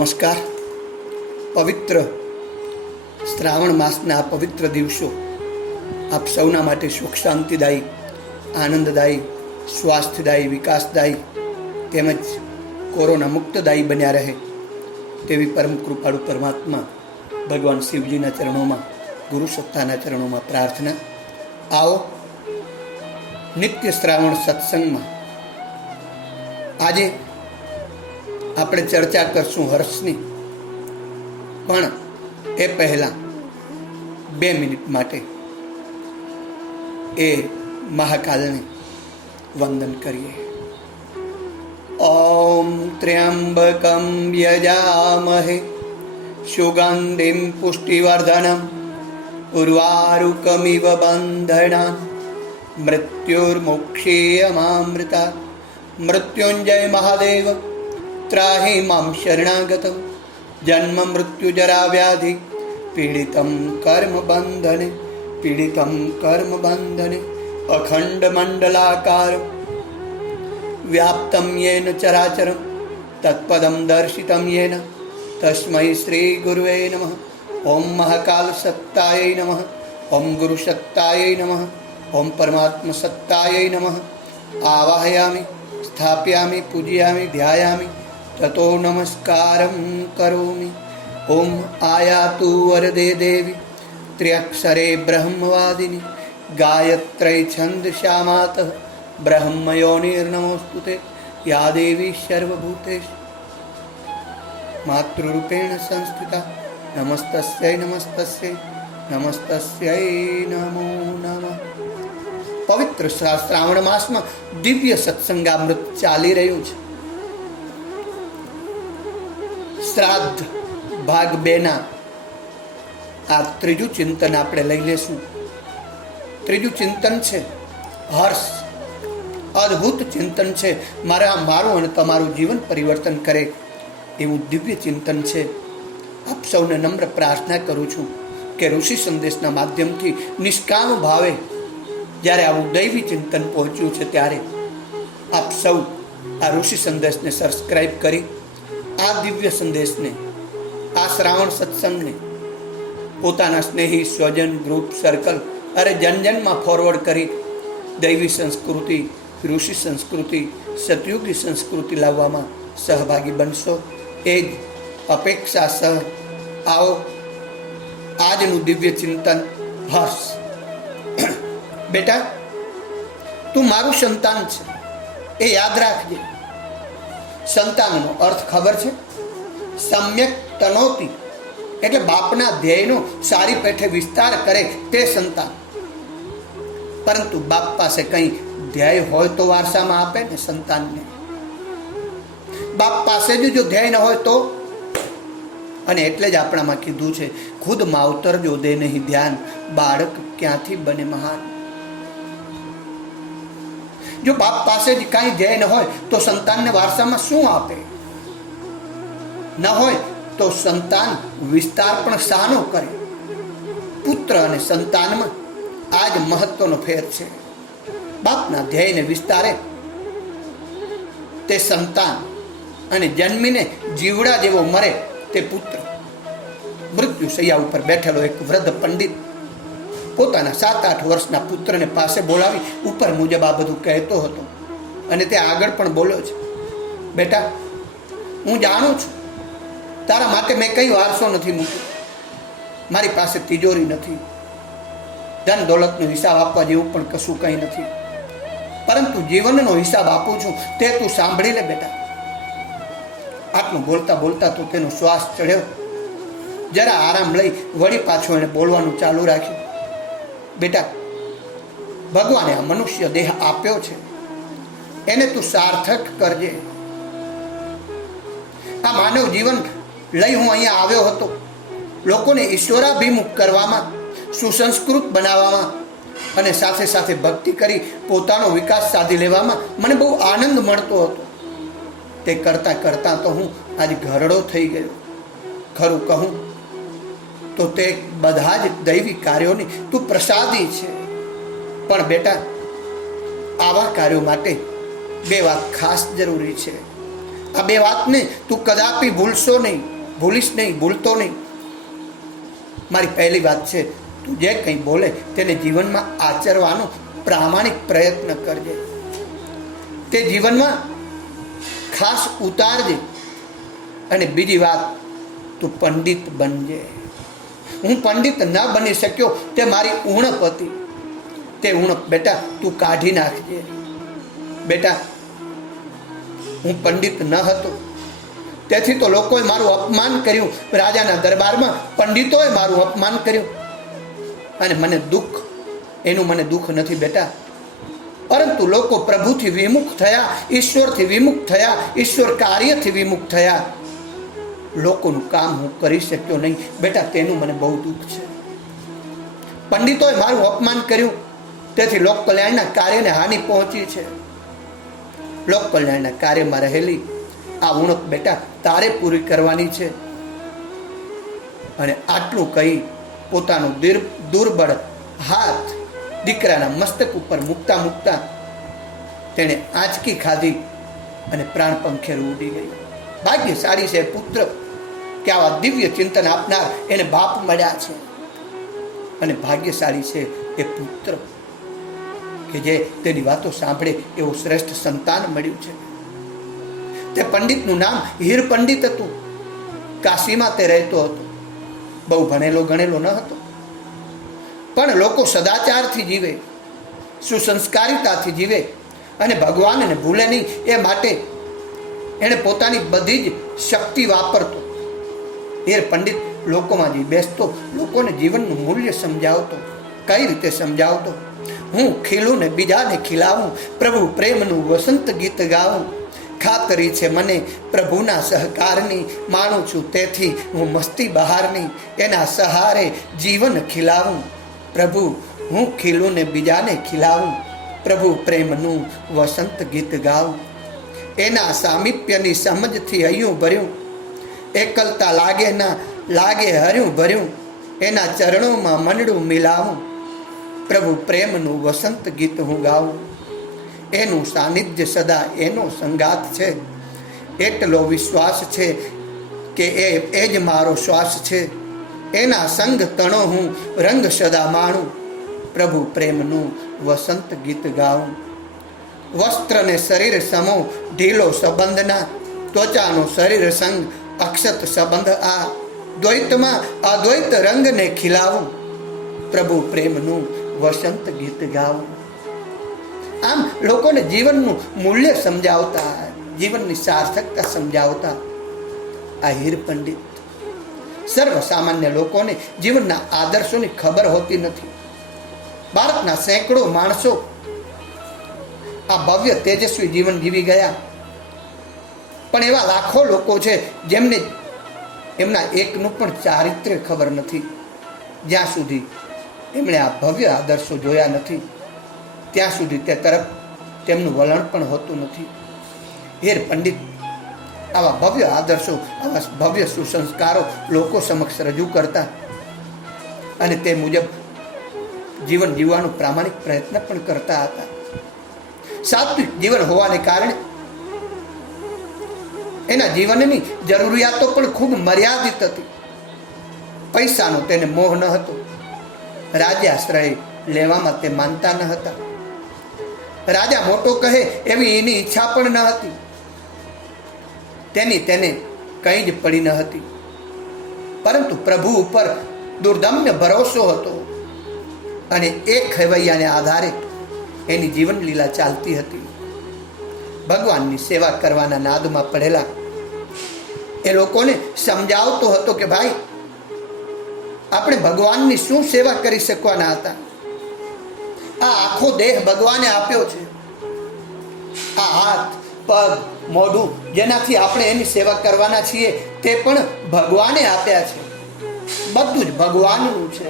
નમસ્કાર. પવિત્ર શ્રાવણ માસના આ પવિત્ર દિવસો આપ સૌના માટે સુખ શાંતિદાયી, આનંદદાયી, સ્વાસ્થ્યદાયી, વિકાસદાયી તેમજ કોરોના મુક્તદાયી બન્યા રહે તેવી પરમ કૃપાળુ પરમાત્મા ભગવાન શિવજીના ચરણોમાં, ગુરુ સત્તાના ચરણોમાં પ્રાર્થના. આવો નિત્ય શ્રાવણ સત્સંગમાં આજે આપણે ચર્ચા કરશું હર્ષની, પણ એ પહેલાં 2 મિનિટ માટે એ મહાકાલને વંદન કરીએ. ઓમ ત્ર્યંબકમ યજામહે સુગંધિમ પુષ્ટિવર્ધનમ ઉર્વારુકમિવ બંધનાન મૃત્યુર્મોક્ષેયમામૃતા. મૃત્યુંજય મહાદેવ ત્રાહી મામ શરણાગતમ જન્મ મૃત્યુ જરા વ્યાધિ પીડિતમ કર્મ બંધને અખંડ મંડલાકાર વ્યાપ્તમ યેન ચરાચરમ તત્પદમ દર્શિતમ યેન તસ્મૈ શ્રી ગુરુવે નમઃ. ઓમ મહાકાલ સત્તાય નમઃ. ઓમ ગુરુ સત્તાય નમઃ. ઓમ પરમાત્મ સત્તાય નમઃ. આવાહયામિ, સ્થાપયામિ, પૂજયામિ, ધ્યાયામિ, તતો નમસ્કારં કરોમિ. ઓમ આયાતુ વરદે દેવી ત્ર્યક્ષરે બ્રહ્મવાદિની ગાયત્રૈ છંદસ્યામાતઃ બ્રહ્મયોનિર્નમોસ્તુતે. યા દેવી સર્વભૂતેષુ માતૃરૂપેણ સંસ્થિતા. નમસ્તસ્યૈ નમસ્તસ્યૈ નમસ્તસ્યૈ નમો નમઃ. પવિત્ર શ્રાવણ માસમાં દિવ્ય સત્સંગામૃત ચાલી રહ્યું છે. શ્રાદ્ધ ભાગ 2 આ ત્રીજું ચિંતન આપણે લઈ લેશું. ત્રીજું ચિંતન છે હર્ષ. અદ્ભુત ચિંતન છે. મારું અને તમારું જીવન પરિવર્તન કરે એવું દિવ્ય ચિંતન છે. આપ સૌને નમ્ર પ્રાર્થના કરું છું કે ઋષિ સંદેશના માધ્યમથી નિષ્કામ ભાવે જ્યારે આવું દૈવી ચિંતન પહોંચ્યું છે ત્યારે આપ સૌ આ ઋષિ સંદેશને સબસ્ક્રાઈબ કરી આ દિવ્ય સંદેશને, આ શ્રાવણ સત્સંગને પોતાના સ્નેહી, સ્વજન, ગ્રુપ, સર્કલ જનજનમાં ફોરવર્ડ કરી દૈવી સંસ્કૃતિ, ઋષિ સંસ્કૃતિ, સતયુગી સંસ્કૃતિ લાવવામાં સહભાગી બનશો એ જ અપેક્ષા સહ આવો આજનું દિવ્ય ચિંતન હર્ષ. બેટા, તું મારું સંતાન છે એ યાદ રાખજે. સંતાનનો અર્થ ખબર છે? સમ્યક તનોતિ એટલે બાપના ધ્યેયનો સારી પેઠે વિસ્તાર કરે તે સંતાન. પરંતુ બાપ પાસે કંઈ ધ્યેય હોય તો વારસામાં આપે ને સંતાનને. બાપ પાસે જ જો ધ્યેય ન હોય તો, અને એટલે જ આપણામાં કીધું છે ખુદ માવતર જો દે નહીં ધ્યાન, બાળક ક્યાંથી બને મહાન. જો બાપ પાસે જ કાંઈ ધ્યેય ન હોય તો સંતાનને વારસામાં શું આપે? ન હોય તો સંતાન વિસ્તાર પણ શાનો કરે? પુત્ર અને સંતાનમાં આ જ મહત્વનો ફેર છે. બાપના ધ્યેયને વિસ્તારે તે સંતાન, અને જન્મીને જીવડા જેવો મરે તે પુત્ર. મૃત્યુ શૈયા ઉપર બેઠેલો એક વૃદ્ધ પંડિત પોતાના 7-8 વર્ષના પુત્રને પાસે બોલાવી ઉપર મુજબ આ બધું કહેતો હતો. અને તે આગળ પણ બોલ્યો છે, બેટા, હું જાણું છું તારા માટે મેં કઈ વારસો નથી મૂક્યો. મારી પાસે તિજોરી નથી, ધન દોલતનો હિસાબ આપવા જેવું પણ કશું કંઈ નથી. પરંતુ જીવનનો હિસાબ આપું છું તે તું સાંભળી લે બેટા. આટલું બોલતા બોલતા તો તેનો શ્વાસ ચડ્યો. જરા આરામ લઈ વળી પાછો એને બોલવાનું ચાલુ રાખ્યું. બેટા, ભગવાને આ મનુષ્ય દેહ આપ્યો છે, એને તું સાર્થક કરજે. આ માનવ જીવન લઈ હું અહીંયા આવ્યો હતો. લોકોને ઈશ્વરાભિમુખ કરવામાં, સુસંસ્કૃત બનાવવામાં અને સાથે સાથે ભક્તિ કરી પોતાનો વિકાસ સાધી લેવામાં મને બહુ આનંદ મળતો હતો. તે કરતાં કરતાં તો હું આજ ઘરડો થઈ ગયો. ખરું કહું તો તે બધા જ દૈવી કાર્યોની તું પ્રસાદી છે. પણ બેટા, આવા કાર્યો માટે 2 વાત ખાસ જરૂરી છે. આ 2 વાતને તું કદાપી ભૂલશો નહીં. ભૂલીશ નહીં, ભૂલતો નહીં. મારી પહેલી વાત છે, તું જે કંઈ બોલે તેને જીવનમાં આચરવાનો પ્રામાણિક પ્રયત્ન કરજે. તે જીવનમાં ખાસ ઉતારજે. અને બીજી વાત, તું પંડિત બનજે. હું પંડિત ન બની શક્યો તે મારી ઉણપ હતી. તે ઉણપ બેટા તું કાઢી નાખજે. બેટા, હું પંડિત ન હતો, તેથી તો લોકોએ મારું અપમાન કર્યું. રાજાના દરબારમાં પંડિતોએ મારું અપમાન કર્યું. અને મને દુઃખ, એનું મને દુઃખ નથી બેટા. પરંતુ લોકો પ્રભુથી વિમુખ થયા, ઈશ્વરથી વિમુખ થયા, ઈશ્વર કાર્યથી વિમુખ થયા. લોકોનું કામ હું કરી શક્યો નહીં બેટા, તેનું મને બહુ દુઃખ છે. પંડિતોએ મારું અપમાન કર્યું, તેથી લોક કલ્યાણના કાર્યને હાનિ પહોંચી છે. લોક કલ્યાણના કાર્યમાં રહેલી આ ઉણપ બેટા તારે પૂરી કરવાની છે. અને આટલું કહી પોતાનો દુર્બળ હાથ દીકરાના મસ્તક ઉપર મૂકતા મૂકતા તેણે આંચકી ખાધી અને પ્રાણ પંખેરું ઉડી ગયું. ભાગ્યશાળી છે પુત્ર કે આવા દિવ્ય ચિંતન આપનાર એને બાપ મળ્યા છે. અને ભાગ્યશાળી છે એ પુત્ર કે જે તેની વાતો સાંભળે એવું શ્રેષ્ઠ સંતાન મળ્યું છે. તે પંડિતનું નામ હીર પંડિત હતું. કાશીમાં તે રહેતો હતો. બહુ ભણેલો ગણેલો ન હતો, પણ લોકો સદાચારથી જીવે, સુસંસ્કારિતાથી જીવે અને ભગવાનને ભૂલે નહીં એ માટે એણે પોતાની બધી જ શક્તિ વાપરતો. હીર પંડિત લોકોમાં જઈ બેસતો, લોકોને જીવનનું મૂલ્ય સમજાવતો. કઈ રીતે સમજાવતો? હું ખીલું ને બીજાને ખીલાવું, પ્રભુ પ્રેમનું વસંત ગીત ગાવું. ખાતરી છે મને પ્રભુના સહકારની, માનું છું તેથી હું મસ્તી બહારની. એના સહારે જીવન ખીલાવું, પ્રભુ હું ખીલું ને બીજાને ખીલાવું. પ્રભુ પ્રેમનું વસંત ગીત ગાવું. એના સામીપ્યની સમજથી હૈયું ભર્યું, એકલતા લાગે ના લાગે હર્યું ભર્યું. એના ચરણોમાં મનડું મિલાવું, પ્રભુ પ્રેમનું વસંત ગીત હું ગાવું. એનું સાનિધ્ય સદા એનો સંગાત છે, એટલો વિશ્વાસ છે કે એ જ મારો શ્વાસ છે. એના સંગ તણો હું રંગ સદા માણું, પ્રભુ પ્રેમનું વસંત ગીત ગાવું. વસ્ત્ર ને શરીર સમો ઢીલો સંબંધના, ત્વચાનો શરીર સંગ અક્ષત સંબંધ આ. દ્વૈતમાં અદ્વૈત રંગને ખીલાવું, પ્રભુ પ્રેમનું વસંત ગીત ગાવું. આમ લોકોને જીવનનું મૂલ્ય સમજાવતા, જીવનની સાર્થકતા સમજાવતા આ હીર પંડિત. સર્વ સામાન્ય લોકોને જીવનના આદર્શોની ખબર હોતી નથી. ભારતના સેંકડો માણસો આ ભવ્ય તેજસ્વી જીવન જીવી ગયા, પણ એવા લાખો લોકો છે જેમને એમના એકનું પણ ચારિત્ર્ય ખબર નથી. જ્યાં સુધી એમણે આ ભવ્ય આદર્શો જોયા નથી ત્યાં સુધી તે તરફ તેમનું વલણ પણ હોતું નથી. હીર પંડિત આવા ભવ્ય આદર્શો, આવા ભવ્ય સુસંસ્કારો લોકો સમક્ષ રજૂ કરતા અને તે મુજબ જીવન જીવવાનો પ્રામાણિક પ્રયત્ન પણ કરતા હતા. સાત્વિક જીવન હોવાને કારણે એના જીવનની જરૂરિયાતો પણ ખૂબ મર્યાદિત હતી. પૈસાનો તેને મોહ ન હતો. રાજ્યાશ્રય લેવામાં તે માનતા ન હતા. રાજા મોટો કહે એવી એની ઈચ્છા પણ ન હતી. તેને કંઈ જ પડી ન હતી, પરંતુ પ્રભુ ઉપર દુર્દમ્ય ભરોસો હતો અને એક ખવૈયાને આધારે એની જીવન લીલા ચાલતી હતી. ભગવાનની સેવા કરવાના નાદમાં પડેલા એ લોકોને સમજાવતો હતો કે ભાઈ, આપણે ભગવાનની શું સેવા કરી શકવાના હતા? આ આખો દેહ ભગવાને આપ્યો છે. આ હાથ, પગ, મોઢું જેનાથી આપણે એની સેવા કરવાના છીએ તે પણ ભગવાને આપ્યા છે. બધું જ ભગવાનનું છે.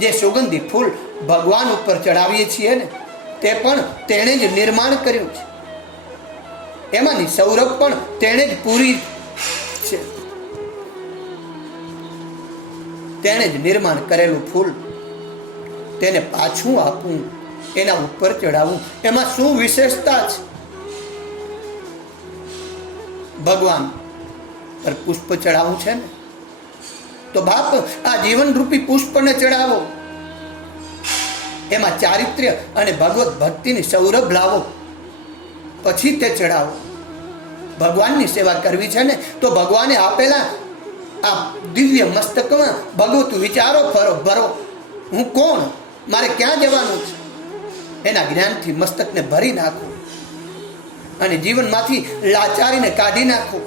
જે સુગંધી ફૂલ ભગવાન ઉપર ચડાવીએ છીએ ને તે પણ તેણે જ નિર્માણ કર્યું છે. એમાંની સૌરભ પણ તેણે જ પૂરી છે. તેણે જ નિર્માણ કરેલું ફૂલ તેને પાછું આપવું, એના ઉપર ચડાવવું, એમાં શું વિશેષતા છે? ભગવાન પર પુષ્પ ચડાવવું છે ને, તો બાપ આ જીવન રૂપી પુષ્પને ચડાવો, એમાં ચારિત્ર્ય અને ભગવત ભક્તિની સૌરભ લાવો, પછી તે ચડાવો. ભગવાનની સેવા કરવી છે ને, તો ભગવાને આપેલા આ દિવ્ય મસ્તકમાં ભગવત વિચારો ભરો. હું કોણ, મારે ક્યાં જવાનું છે, એના જ્ઞાનથી મસ્તકને ભરી નાખો અને જીવનમાંથી લાચારીને કાઢી નાખો.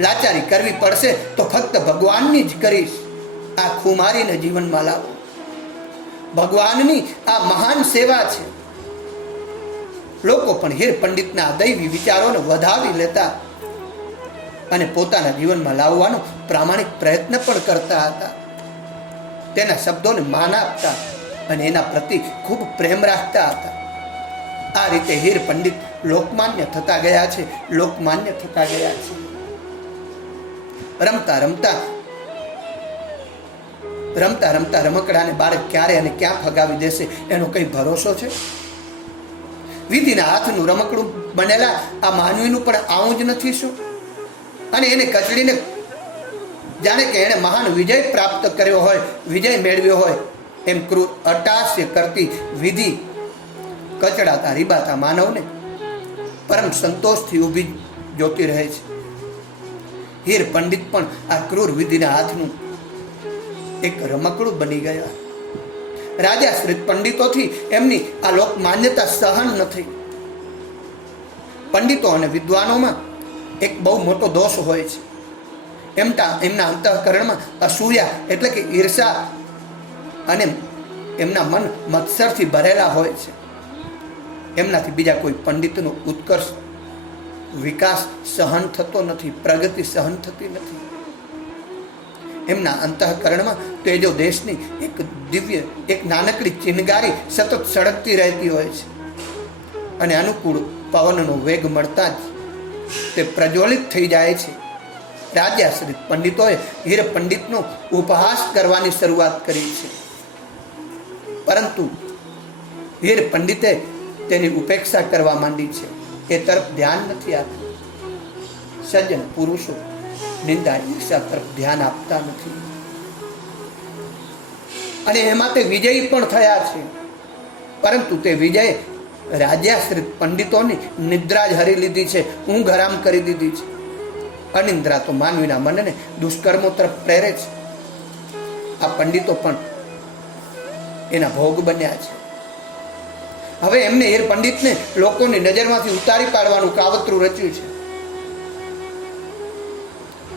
લાચારી કરવી પડશે તો ફક્ત ભગવાનની જ કરીશ. આ ખુમારીને જીવનમાં લાવો. ભગવાનની આ મહાન સેવા છે. લોકો પણ હીર પંડિતના દૈવી વિચારોને વધાવી લેતા અને પોતાના જીવનમાં લાવવાનો પ્રામાણિક પ્રયત્ન પણ કરતા હતા. તેના શબ્દોને માન આપતા અને એના પ્રતિ ખૂબ પ્રેમ રાખતા હતા. આ રીતે હીર પંડિત લોકમાન્ય થતા ગયા છે, લોકમાન્ય થતા ગયા છે. રમતા રમતા રમતા રમતા રમકડાને બાળક ક્યારે અને ક્યાં ફગાવી દેશે એનો કઈ ભરોસો છે? વિધિના હાથનું રમકડું બનેલા આ માનવીનું પણ આવું જ નથી શું? અને એને કચડીને જાણે કે એણે મહાન વિજય પ્રાપ્ત કર્યો હોય, વિજય મેળવ્યો હોય એમ ક્રૂર અટાસ્ય કરતી વિધિ કચડાતા રીબાતા માનવને પરમ સંતોષથી ઊભી જોતી રહે છે. હીર પંડિત પણ આ ક્રૂર વિધિના હાથનું એક રમકડું બની ગયા. રાજાશ્રિત પંડિતોથી એમની આ લોક માન્યતા સહન નથી. પંડિતો અને વિદ્વાનોમાં એક બહુ મોટો દોષ હોય છે. એમના અંતઃકરણમાં અસૂયા એટલે કે ઈર્ષા અને એમના મન મત્સરથી ભરેલા હોય છે. એમનાથી બીજા કોઈ પંડિતનો ઉત્કર્ષ વિકાસ સહન થતો નથી, પ્રગતિ સહન થતી નથી. એમના અંતઃકરણમાં તેજો દેશની એક દિવ્ય એક નાનકડી ચિનગારી સતત સળગતી રહેતી હોય છે અને અનુકૂળ પવનનો વેગ મળતા જ તે પ્રજ્વલિત થઈ જાય છે. રાજાશ્રિત પંડિતોએ હીર પંડિતનો ઉપહાસ કરવાની શરૂઆત કરી છે, પરંતુ હીર પંડિતે તેની ઉપેક્ષા કરવા માંડી છે. એ તરફ ધ્યાન નથી આપતું. સજ્જન પુરુષો નિંદા ઈર્ષા તરફ ધ્યાન આપતા નથી અને એમાં તે વિજયી પણ થયા છે, પરંતુ તે વિજય રાજાશ્રિત પંડિતોની નિદ્રા જ હરી લીધી છે, ઊંઘ હરામ કરી દીધી છે. અનિદ્રા તો માનવીના મનને દુષ્કર્મો તરફ પ્રેરે છે. આ પંડિતો પણ એના ભોગ બન્યા છે. હવે એમને હીર પંડિતને લોકોની નજરમાંથી ઉતારી પાડવાનું કાવતરું રચ્યું છે.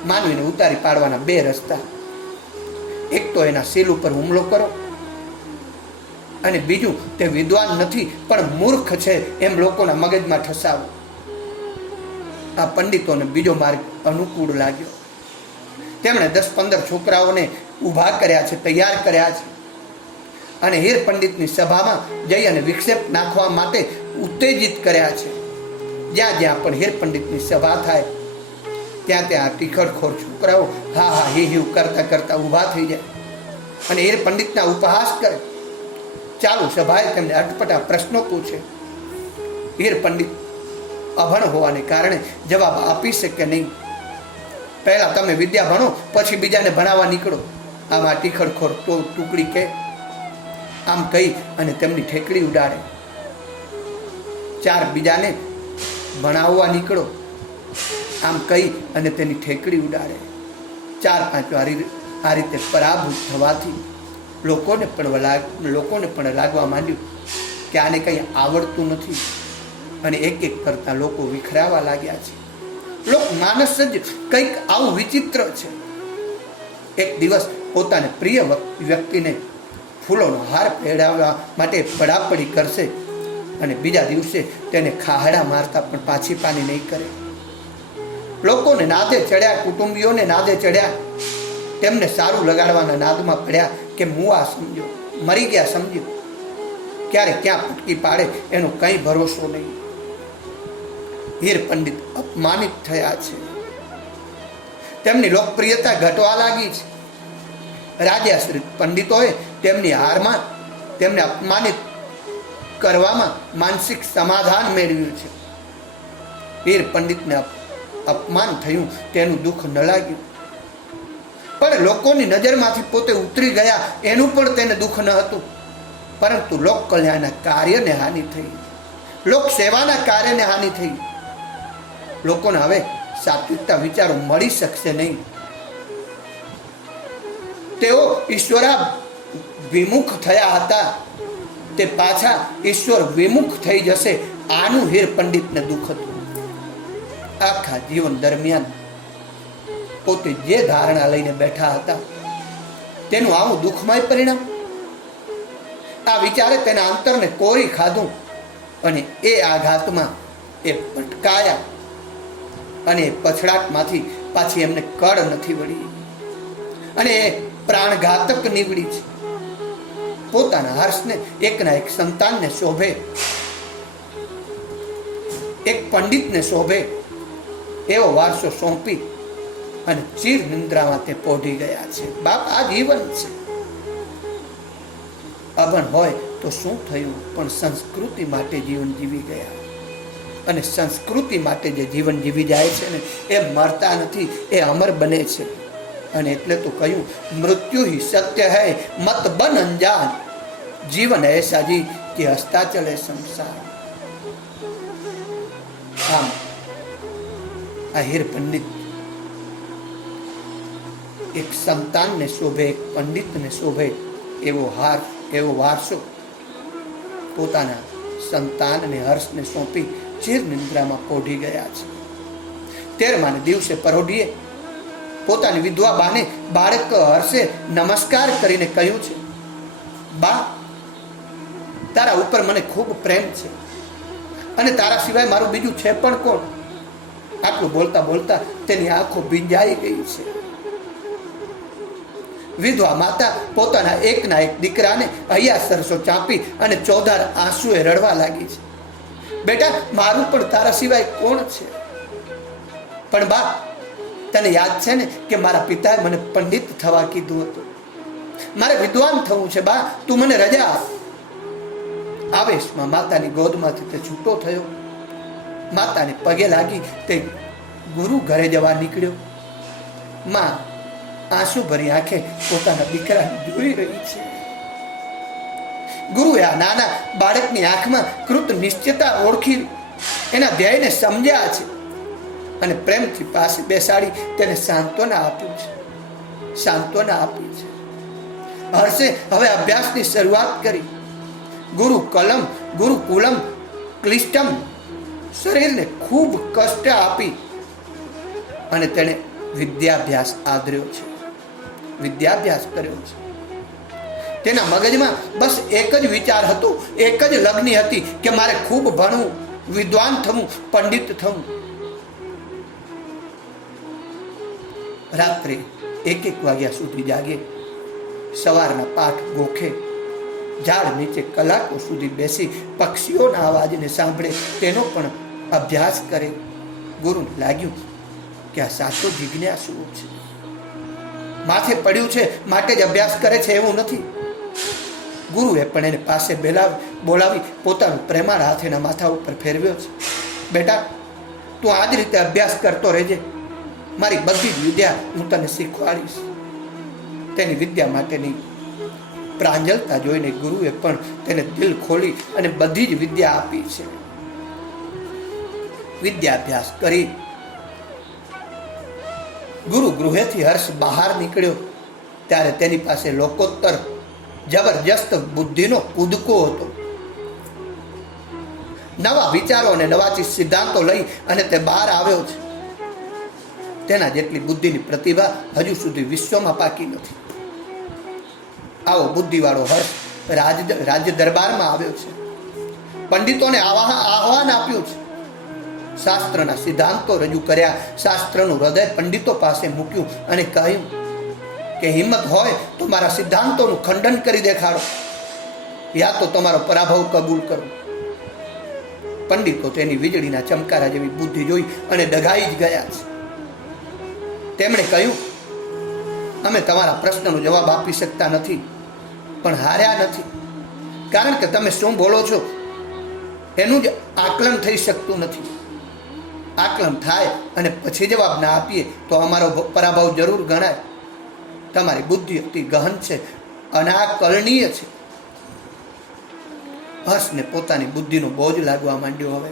માનવીને ઉતારી પાડવાના બે રસ્તા, એક તો એના શીલ ઉપર હુમલો કરો અને બીજું તે વિદ્વાન નથી પણ મૂર્ખ છે એમ લોકોના મગજમાં ઠસાવો. આ પંડિતોને બીજો માર્ગ અનુકૂળ લાગ્યો. તેમણે 10-15 છોકરાઓને ઊભા કર્યા છે, તૈયાર કર્યા છે અને હીર પંડિતની સભામાં જઈ અને વિક્ષેપ નાખવા માટે ઉત્તેજિત કર્યા છે. જ્યાં જ્યાં પણ હીર પંડિતની સભા થાય ત્યાં ત્યાં ટીખળખોર છોકરાઓ હા હા હી હી કરતા કરતા ઊભા થઈ જાય અને હીર પંડિતના ઉપહાસ કરે. ચાલુ સભાએ તેમને અટપટા પ્રશ્નો પૂછે. હીર પંડિત અભણ હોવાને કારણે જવાબ આપી શકે નહીં. પહેલા તમે વિદ્યા ભણો, પછી બીજાને ભણાવવા નીકળો. આમાં ટીખળખોર ટુકડી કે આમ કહી અને તેમની ઠેકડી ઉડાડે. 4 બીજાને ભણાવવા નીકળો, આમ કહી અને તેની ઠેકડી ઉડાડે. 4-5 આ રીતે પરાભૂત થવાથી લોકોને પણ લાગવા માંડ્યું કે આને કંઈ આવડતું નથી અને એક એક કરતા લોકો વિખરાવા લાગ્યા છે. લોક માનસ જ કંઈક આવું વિચિત્ર છે. એક દિવસ પોતાને પ્રિય વ્યક્તિને ફૂલોનો હાર પહેરાવવા માટે પડાપડી કરશે અને બીજા દિવસે તેને ખાહડા મારતા પણ પાછી પાની નહીં કરે. લોકોને નાદે ચડ્યા, કુટુંબીઓને નાદે ચડ્યા, તેમને સારું લગાડવાના નાદમાં પડ્યા કે મુવા સમજો, મરી ગયા સમજો. ક્યારે ક્યાં ફૂટકી પાડે એનો કંઈ ભરોસો નહીં. હીર પંડિત અપમાનિત થયા છે. તેમની લોકપ્રિયતા ઘટવા લાગી છે. રાજાશ્રિત પંડિતોએ તેમની હારમાં તેમને અપમાનિત કરવામાં માનસિક સમાધાન મેળવ્યું છે. હીર પંડિતને અપમાન થયું તેનું દુઃખ ન લાગ્યું, પણ લોકોની નજરમાંથી પોતે ઉતરી ગયા એનું પણ તેને દુઃખ ન હતું. પરંતુ લોક કલ્યાણના કાર્યને હાનિ થઈ, લોક સેવાના કાર્યને હાનિ થઈ. લોકોને હવે સાત્વિકતા વિચારો મળી શકશે નહીં. તેઓ ઈશ્વરા વિમુખ થયા હતા, તે પાછા ઈશ્વર વિમુખ થઈ જશે. આનું હીર પંડિતને દુઃખ હતું. આખા જીવન દરમિયાન પોતે જે ધારણા લઈને બેઠા હતા તેનું આવું દુઃખમય પરિણામ. આ વિચારે તેના અંતરને કોરી ખાધું અને એ આઘાતમાં એ ભટકાયા અને પછડાટમાંથી પાછી એમને કળ નથી વળી અને એ પ્રાણઘાતક નીવડી છે. પોતાના હર્ષને એકના એક સંતાનને શોભે, એક પંડિતને શોભે એવો વારસો સોંપી અને ચીર નિંદ્રામાં તે પોઢી ગયા છે. બાપ, આ જીવન છે. અભણ હોય તો શું થયું, પણ સંસ્કૃતિ માટે જીવન જીવી ગયા. અને સંસ્કૃતિ માટે જે જીવન જીવી જાય છે ને એ મરતા નથી, એ અમર બને છે. અને એટલે તો કહ્યું, મૃત્યુ ही सत्य है मत बन अनजान, जीवन ऐसा जी कि हंसता चले संसार. આમ આ હીર પંડિત એક સંતાનને શોભે, એક પંડિતને શોભે એવો હાર, એવો વારસો પોતાના સંતાનને હર્ષને સોંપી ચીર નિંદ્રામાં પોઢી ગયા છે. 13માને દિવસે પરોઢીએ પોતાની વિધવા બાને બાળક હર્ષે નમસ્કાર કરીને કહ્યું છે, બા, તારા ઉપર મને ખૂબ પ્રેમ છે અને તારા સિવાય મારું બીજું છે પણ કોણ. આટલું બોલતા બોલતા તેની આંખો ભીંજાઈ ગઈ છે. વિધવા માતા પોતાના એકના એક દીકરાને હૈયા સરસો ચાંપી અને ચોધાર આંસુએ રડવા લાગી છે. બેટા, મારું પણ તારા સિવાય કોણ છે? પણ બા, તને યાદ છે ને કે મારા પિતાએ મને પંડિત થવા કીધું હતું, મારે વિદ્વાન થવું છે. બા, તું મને રજા આપ. આવેશમાં માતાની ગોદમાંથી તે છૂટો થયો, માતાને પગે લાગી તે ગુરુ ઘરે જવા નીકળ્યો. માં આંસુ ભરી આંખે પોતાના દીકરાને જોઈ રહી છે. ગુરુએ આ નાના બાળકની આંખમાં કૃત નિશ્ચયતા ઓળખી એના ધ્યેયને સમજ્યા છે અને પ્રેમથી પાસે બેસાડી તેને સાંત્વના આપ્યું છે, સાંત્વના આપી છે. હર્ષે હવે અભ્યાસની શરૂઆત કરી. ગુરુકલમ ગુરુકુલમ ક્લિષ્ટમ શરીરને ખૂબ કષ્ટ આપી અને તેણે વિદ્યાભ્યાસ આદર્યો છે, વિદ્યાભ્યાસ કર્યો છે. તેના મગજમાં બસ એક જ વિચાર હતો, એક જ લગ્ન હતી કે મારે ખૂબ ભણવું, વિદ્વાન થવું, પંડિત થવું. રાત્રે 1-1 વાગ્યા સુધી જાગે, સવારના પાઠ ગોખે, ઝાડ નીચે કલાકો સુધી બેસી પક્ષીઓના અવાજને સાંભળે, તેનો પણ અભ્યાસ કરે. ગુરુને લાગ્યું કે આ સાચો જિજ્ઞાસુ છે, માથે પડ્યું છે માટે જ અભ્યાસ કરે છે એવું નથી. ગુરુએ પણ એને પાસે બોલાવી પોતાનું પ્રેમાળ હાથ એના માથા ઉપર ફેરવ્યો છે. બેટા, તું આ જ રીતે અભ્યાસ કરતો રહેજે, મારી બધી જ વિદ્યા હું તને શીખવાડીશ. તેની વિદ્યા માટેની પ્રાંજલતા જોઈને ગુરુએ પણ તેને દિલ ખોલી અને બધી જ વિદ્યા આપી છે. વિદ્યાભ્યાસ કરી ગુરુ ગૃહેથી હર્ષ બહાર નીકળ્યો ત્યારે તેની પાસે લોકોત્તર જબરજસ્ત બુદ્ધિનો કૂદકો હતો. નવા વિચારો અને નવા સિદ્ધાંતો લઈ અને તે બહાર આવ્યો છે. તેના જેટલી બુદ્ધિની પ્રતિભા હજુ સુધી વિશ્વમાં પાકી નથી. આવો બુદ્ધિવાળો હર્ષ રાજ્ય દરબારમાં આવ્યો છે. પંડિતોને આહ્વાન આપ્યું છે, શાસ્ત્રના સિદ્ધાંતો રજૂ કર્યા, શાસ્ત્રનું હૃદય પંડિતો પાસે મૂક્યું અને કહ્યું કે હિંમત હોય તો મારા સિદ્ધાંતોનું ખંડન કરી દેખાડો, યા તો તમારો પરાભવ કબૂલ કરો. પંડિતો તેની વીજળીના ચમકારા જેવી બુદ્ધિ જોઈ અને ડઘાઈ જ ગયા છે. તેમણે કહ્યું, અમે તમારા પ્રશ્નનો જવાબ આપી શકતા નથી, પણ હાર્યા નથી, કારણ કે તમે શું બોલો છો એનું જ આકલન થઈ શકતું નથી. આકલન થાય અને પછી જવાબ ના આપીએ તો અમારો પરાભવ જરૂર ગણાય. તમારી બુદ્ધિ અતિ ગહન છે, અનાકલનીય છે. હર્ષને પોતાની બુદ્ધિનો બોજ લાગવા માંડ્યો. હવે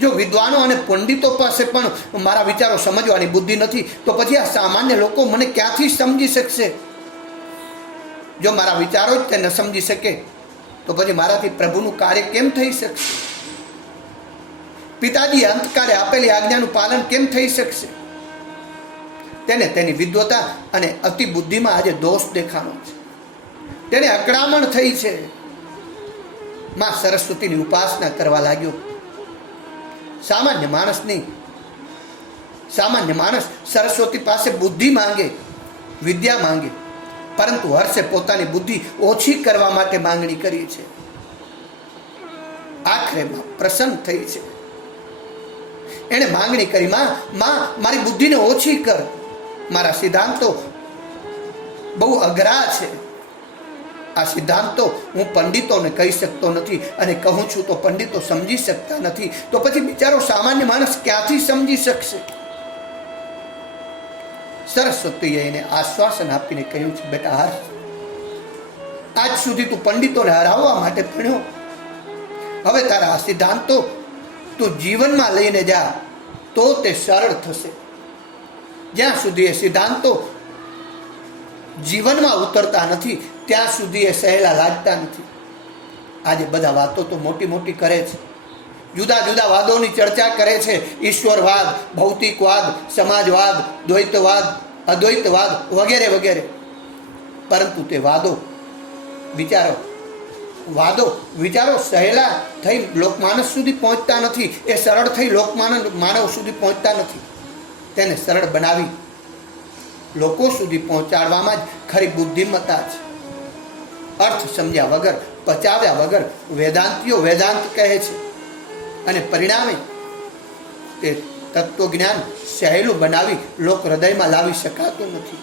જો વિદ્વાનો અને પંડિતો પાસે પણ મારા વિચારો સમજવાની બુદ્ધિ નથી, તો પછી આ સામાન્ય લોકો મને ક્યાંથી સમજી શકશે? જો મારા વિચારો જ તે ન સમજી શકે તો પછી મારાથી પ્રભુનું કાર્ય કેમ થઈ શકશે? પિતાજીએ અંતકાળે આપેલી આજ્ઞાનું પાલન કેમ થઈ શકશે? તેને તેની વિદ્વતા અને અતિ બુદ્ધિમાં આજે દોષ દેખાણો છે. તેને અકળામણ થઈ છે. માં સરસ્વતીની ઉપાસના કરવા લાગ્યો. સામાન્ય માણસ સરસ્વતી પાસે બુદ્ધિ માંગે, વિદ્યા માંગે, પરંતુ હર્ષે પોતાની બુદ્ધિ ઓછી કરવા માટે માંગણી કરી છે. આખરે માં પ્રસન્ન થઈ છે. એણે માંગણી કરી, માં મારી બુદ્ધિને ઓછી કર. મારા સિદ્ધાંતો બહુ અઘરા છે. આ સિદ્ધાંતો હું પંડિતોને કહી શકતો નથી, અને કહું છું તો પંડિતો સમજી શકતા નથી. તો પછી બિચારો સામાન્ય માણસ ક્યાંથી સમજી શકશે? સરસ્વતીએ એને આશ્વાસન આપીને કહ્યું છે, બેટા હર્ષ, આજ સુધી તું પંડિતોને હરાવવા માટે ભણ્યો. હવે તારા આ સિદ્ધાંતો તું જીવનમાં લઈને જા તો તે સરળ થશે. જ્યાં સુધી એ સિદ્ધાંતો જીવનમાં ઉતરતા નથી ત્યાં સુધી એ સહેલા લાગતા નથી. આજે બધા વાતો તો મોટી મોટી કરે છે, જુદા જુદા વાદોની ચર્ચા કરે છે, ઈશ્વરવાદ, ભૌતિકવાદ, સમાજવાદ, દ્વૈતવાદ, અદ્વૈતવાદ વગેરે વગેરે. પરંતુ તે વિચારો સહેલા થઈ લોકમાનસ સુધી પહોંચતા નથી. એ સરળ થઈ માનવ સુધી પહોંચતા નથી. તેને સરળ બનાવી લોકો સુધી પહોંચાડવામાં જ ખરી બુદ્ધિમત્તા છે. અર્થ સમજ્યા વગર, પચાવ્યા વગર વેદાંતીઓ વેદાંત કહે છે, અને પરિણામે તે તત્વજ્ઞાન સહેલું બનાવી લોક હૃદયમાં લાવી શકાતું નથી.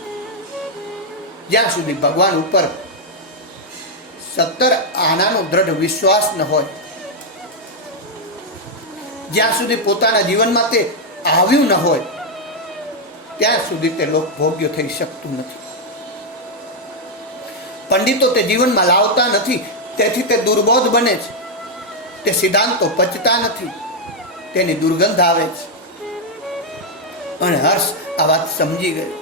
જ્યાં સુધી ભગવાન ઉપર 17 આનાનો દ્રઢ વિશ્વાસ ન હોય, જ્યાં સુધી પોતાના જીવનમાં તે આવ્યું ન હોય, ત્યાં સુધી તે લોક ભોગ્ય થઈ શકતું નથી. પંડિતો તે જીવનમાં લાવતા નથી, તેથી તે દુર્બોધ બને છે. તે સિદ્ધાંતો પચતા નથી, તેની દુર્ગંધ આવે છે. અને હર્ષ આ વાત સમજી ગયો.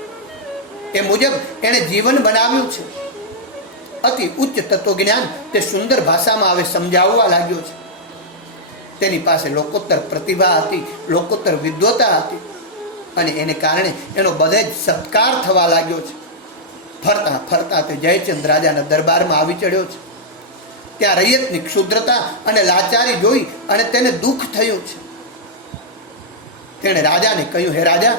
એ મુજબ એણે જીવન બનાવ્યું છે. અતિ ઉચ્ચ તત્વજ્ઞાન તે સુંદર ભાષામાં હવે સમજાવવા લાગ્યો છે. તેની પાસે લોકોત્તર પ્રતિભા હતી, લોકોત્તર વિદ્વતા હતી, અને એને કારણે એનો બધે જ સત્કાર થવા લાગ્યો છે. ફરતા ફરતા તે જયચંદ રાજાના દરબારમાં આવી ચડ્યો છે. ત્યાં રૈયતની ક્ષુદ્રતા અને લાચારી જોઈ અને તેને દુઃખ થયું છે. તેણે રાજાને કહ્યું, હે રાજા,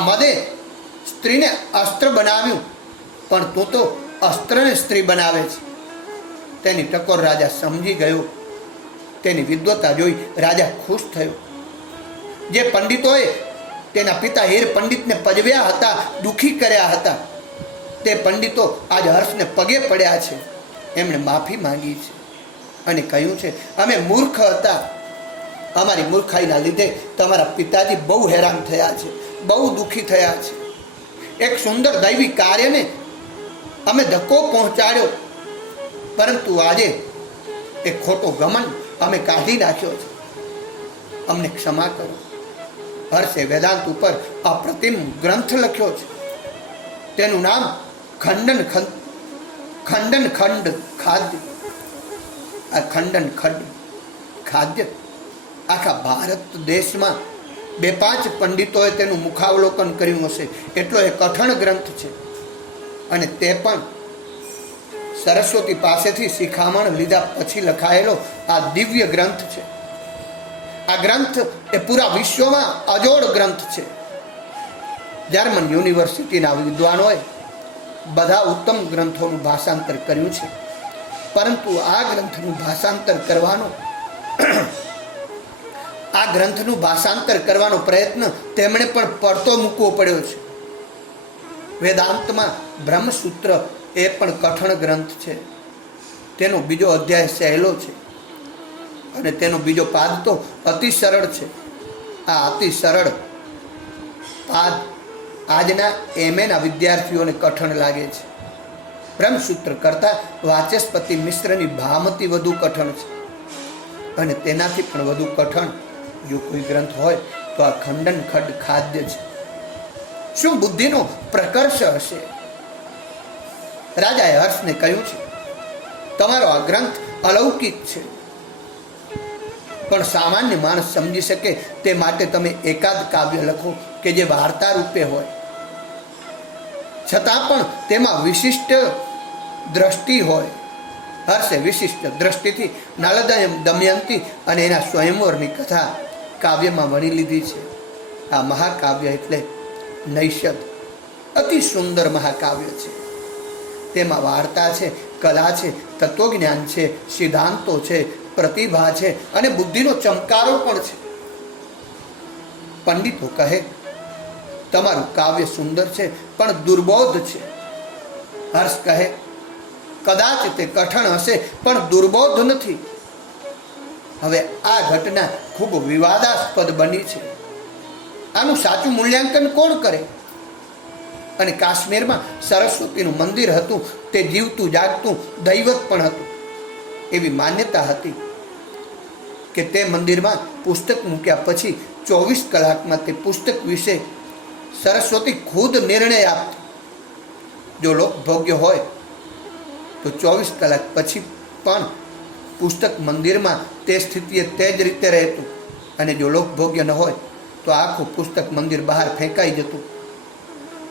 મદે સ્ત્રીને અસ્ત્ર બનાવ્યું, પણ તું તો અસ્ત્રને સ્ત્રી બનાવે છે. તેની ટકોર રાજા સમજી ગયો. તેની વિદ્વતા જોઈ રાજા ખુશ થયો. જે પંડિતોએ તેના પિતા હીર પંડિતને પજવ્યા હતા, દુઃખી કર્યા હતા, તે પંડિતો આજ હર્ષને પગે પડ્યા છે. એમણે માફી માંગી છે અને કહ્યું છે, અમે મૂર્ખ હતા. અમારી મૂર્ખાઈના લીધે તમારા પિતાજી બહુ હેરાન થયા છે, બહુ દુઃખી થયા છે. એક સુંદર દૈવી કાર્યને અમે ધક્કો પહોંચાડ્યો, પરંતુ આજે એ ખોટો ગમન અમે કાઢી નાખ્યો છે. અમને ક્ષમા કરો. હર્ષે વેદાંત ઉપર અપ્રતિમ ગ્રંથ લખ્યો છે. તેનું નામ ખંડન ખંડ ખાદ્ય. આ ખંડન ખંડ ખાદ્ય આખા ભારત દેશમાં 2-5 પંડિતોએ તેનું મુખાવલોકન કર્યું હશે. એટલો એ કઠણ ગ્રંથ છે, અને તે પણ સરસ્વતી પાસેથી શિખામણ લીધા પછી લખાયેલો આ દિવ્ય ગ્રંથ છે. આ ગ્રંથ એ પૂરા વિશ્વમાં અજોડ ગ્રંથ છે. જર્મન યુનિવર્સિટીના વિદ્વાનોએ બધા ઉત્તમ ગ્રંથોનું ભાષાંતર કર્યું છે, પરંતુ આ ગ્રંથનું ભાષાંતર કરવાનો પ્રયત્ન તેમણે પણ પડતો મૂકવો પડ્યો છે. વેદાંતમાં બ્રહ્મસૂત્ર એ પણ કઠણ ગ્રંથ છે. તેનો બીજો અધ્યાય સહેલો છે. અને તેનો બીજો પાદ તો અતિ સરળ છે. આ અતિ સરળ પાદ આજના એમએના વિદ્યાર્થીઓને કઠણ લાગે છે. બ્રહ્મસૂત્ર કરતાં વાચસ્પતિ મિશ્રની ભામતી વધુ કઠણ છે. અને તેનાથી પણ વધુ કઠણ જો કોઈ ગ્રંથ હોય તો આ ખંડન ખંડ ખાદ્ય છે. શું બુદ્ધિનો પ્રકર્ષ હશે? રાજાએ હર્ષને કહ્યું છે, તમારો આ ગ્રંથ અલૌકિક છે, પણ સામાન્ય માણસ સમજી શકે તે માટે તમે એકાદ કાવ્ય લખો કે જે વાર્તા રૂપે હોય, છતાં પણ તેમાં વિશિષ્ટ દ્રષ્ટિ હોય. હર્ષે વિશિષ્ટ દ્રષ્ટિથી નળદા દમયંતી અને એના સ્વયંવરની કથા કાવ્યમાં વણી લીધી છે. આ મહાકાવ્ય એટલે નૈષદ, અતિ સુંદર મહાકાવ્ય છે. તેમાં વાર્તા છે, કલા છે, તત્વજ્ઞાન છે, સિદ્ધાંતો છે, પ્રતિભા છે અને બુદ્ધિનો ચમકારો પણ છે. પંડિતો કહે, તમારું કાવ્ય સુંદર છે પણ દુર્બોધ છે. હર્ષ કહે, કદાચ તે કઠણ હશે પણ દુર્બોધ નથી. હવે આ ઘટના ખૂબ વિવાદાસ્પદ બની છે. આનું સાચું મૂલ્યાંકન કોણ કરે? અને કાશ્મીરમાં સરસ્વતીનું મંદિર હતું, તે જીવતું જાગતું દૈવત પણ હતું. એવી માન્યતા હતી કે તે મંદિરમાં પુસ્તક મૂક્યા પછી 24 કલાકમાં તે પુસ્તક વિશે સરસ્વતી ખુદ નિર્ણય આપતી. જો લોકભોગ્ય હોય તો 24 કલાક પછી પણ પુસ્તક મંદિરમાં તે સ્થિતિએ તે જ રીતે રહેતું, અને જો લોકભોગ્ય ન હોય તો આખું પુસ્તક મંદિર બહાર ફેંકાઈ જતું.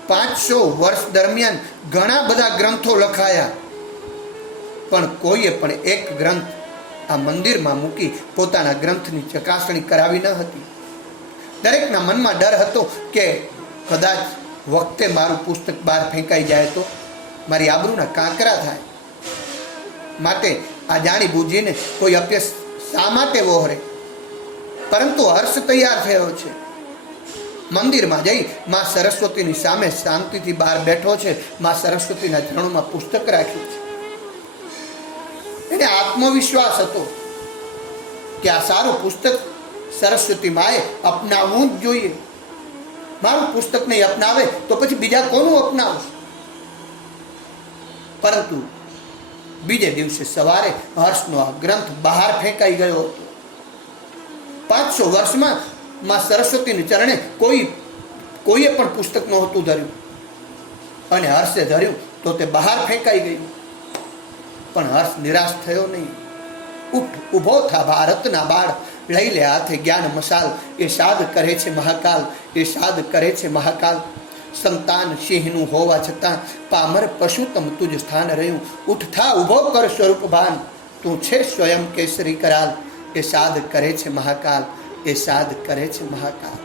500 વર્ષ દરમિયાન ઘણા બધા ગ્રંથો લખાયા, પણ કોઈએ પણ એક ગ્રંથ આ મંદિરમાં મૂકી પોતાના ગ્રંથની ચકાસણી કરાવી ન હતી. દરેકના મનમાં ડર હતો કે કદાચ વખતે મારું પુસ્તક બહાર ફેંકાઈ જાય તો મારી આબરૂના કાંકરા થાય. માટે આ જાણી બૂજીને કોઈ અપયશ શા માટે વહોરે? પરંતુ હર્ષ તૈયાર થયો છે. મંદિરમાં જઈ માં સરસ્વતીની સામે શાંતિથી બહાર બેઠો છે. માં સરસ્વતીના ચરણોમાં પુસ્તક રાખ્યું છે. એને આત્મવિશ્વાસ હતો કે આ સારું પુસ્તક સરસ્વતી માએ અપનાવવું જ જોઈએ. મારું પુસ્તક નહીં અપનાવે તો પછી બીજા કોનું અપનાવશે? પરંતુ બીજે દિવસે સવારે હર્ષનો આ ગ્રંથ બહાર ફેંકાઈ ગયો હતો. 500 વર્ષમાં માં સરસ્વતીને ચરણે કોઈએ પણ પુસ્તક નહોતું ધર્યું, અને હર્ષે ધર્યું તો તે બહાર ફેંકાઈ ગયું. પણ હર્ષ નિરાશ થયો નહીં. ઉઠ, ઊભો થા ભારતના બાળ, લઈ લે હાથે જ્ઞાન મશાલ, એ સાદ કરે છે મહાકાલ, એ સાદ કરે છે મહાકાલ. સંતાન સિંહનું હોવા છતાં પામર પશુતમ તુજ સ્થાન રહ્યું. ઉઠ થા, ઊભો કર સ્વરૂપ ભાન, તું છે સ્વયં કેસરી કરાલ, એ સાદ કરે છે મહાકાલ, એ સાદ કરે છે મહાકાલ.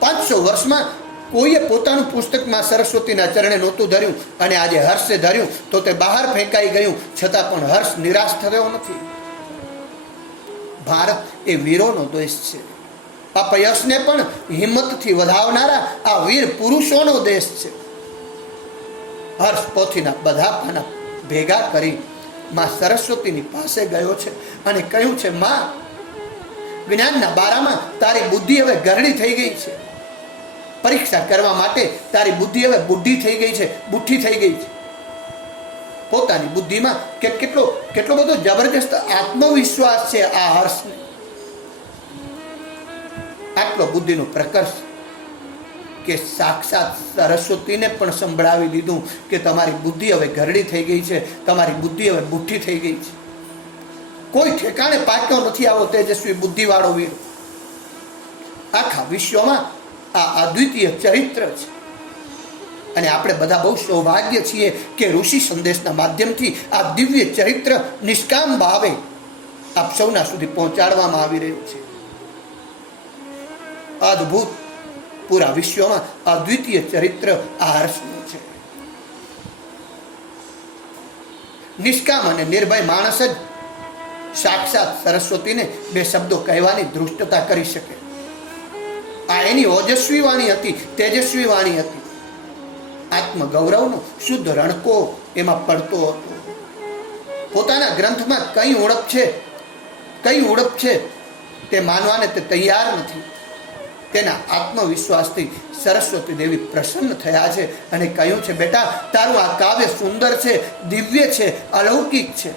500 વર્ષમાં કોઈએ પોતાનું પુસ્તકમાં સરસ્વતીના ચરણે નહોતું ધર્યું, અને આજે હર્ષે ધર્યું તો તે બહાર ફેંકાઈ ગયું. છતાં પણ હર્ષ નિરાશ થયો નથી. ભારત એ વીરોનો દેશ છે. અપયશને પણ હિંમતથી વધાવનારા આ વીર પુરુષોનો દેશ છે. હર્ષ પોથીના બધા પાના ભેગા કરી માં સરસ્વતીની પાસે ગયો છે અને કહ્યું છે, માં, જ્ઞાનના બારામાં તારી બુદ્ધિ હવે ગરડી થઈ ગઈ છે. પરીક્ષા કરવા માટે તારી બુદ્ધિ હવે બુઢી થઈ ગઈ છે, બુઠ્ઠી થઈ ગઈ છે. પોતાની બુદ્ધિમાં કેટલો બધો જબરજસ્ત આત્મવિશ્વાસ છે આ હર્ષને. આટલો બુદ્ધિનો પ્રકર્ષ કે સાક્ષાત સરસ્વતીને પણ સંભળાવી દીધું કે તમારી બુદ્ધિ હવે ઘરડી થઈ ગઈ છે, તમારી બુદ્ધિ હવે બુઠ્ઠી થઈ ગઈ છે. કોઈ ઠેકાણે પાક્યો નથી આવો તેજસ્વી બુદ્ધિવાળો વીર. આખા વિશ્વમાં આ અદ્વિતીય ચરિત્ર છે. અને આપણે બધા બહુ સૌભાગ્ય છીએ કે ઋષિ સંદેશના માધ્યમથી આ દિવ્ય ચરિત્ર નિષ્કામ ભાવે આપ સૌના સુધી પહોંચાડવામાં આવી રહ્યું છે. અદ્ભુત, પૂરા વિશ્વમાં અદ્વિતીય ચરિત્ર આ હર્ષનું છે. નિષ્કામ અને નિર્ભય માણસ જ સાક્ષાત સરસ્વતીને બે શબ્દો કહેવાની ધૃષ્ટતા કરી શકે. આ એની ઓજસ્વી વાણી હતી, તેજસ્વી વાણી હતી. આત્મગૌરવનો શુદ્ધ રણકો એમાં પડતો હતો. પોતાના ગ્રંથમાં કઈ ઉણપ છે, કઈ ઓળખ છે તે માનવાને તે તૈયાર નથી. તેના આત્મવિશ્વાસથી સરસ્વતી દેવી પ્રસન્ન થયા છે અને કહ્યું છે, બેટા, તારું આ કાવ્ય સુંદર છે, દિવ્ય છે, અલૌકિક છે,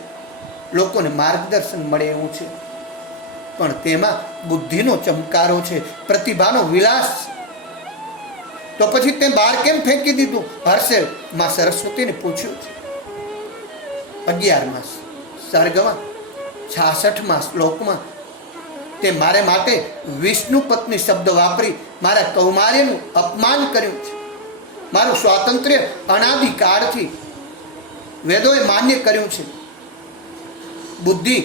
લોકોને માર્ગદર્શન મળે એવું છે, પણ તેમાં બુદ્ધિનો ચમકારો છે, પ્રતિભાનો વિલાસ છે. તો પછી તે બહાર કેમ ફેંકી દીધું? હર્ષે માં સરસ્વતીને પૂછ્યું છે. 11મા સર્ગમાં 66મા શ્લોકમાં તે મારે માટે વિષ્ણુ પત્ની શબ્દ વાપરી મારા કૌમાર્યનું અપમાન કર્યું છે. મારું સ્વાતંત્ર્ય અનાદિકાળથી વેદોએ માન્ય કર્યું છે. બુદ્ધિ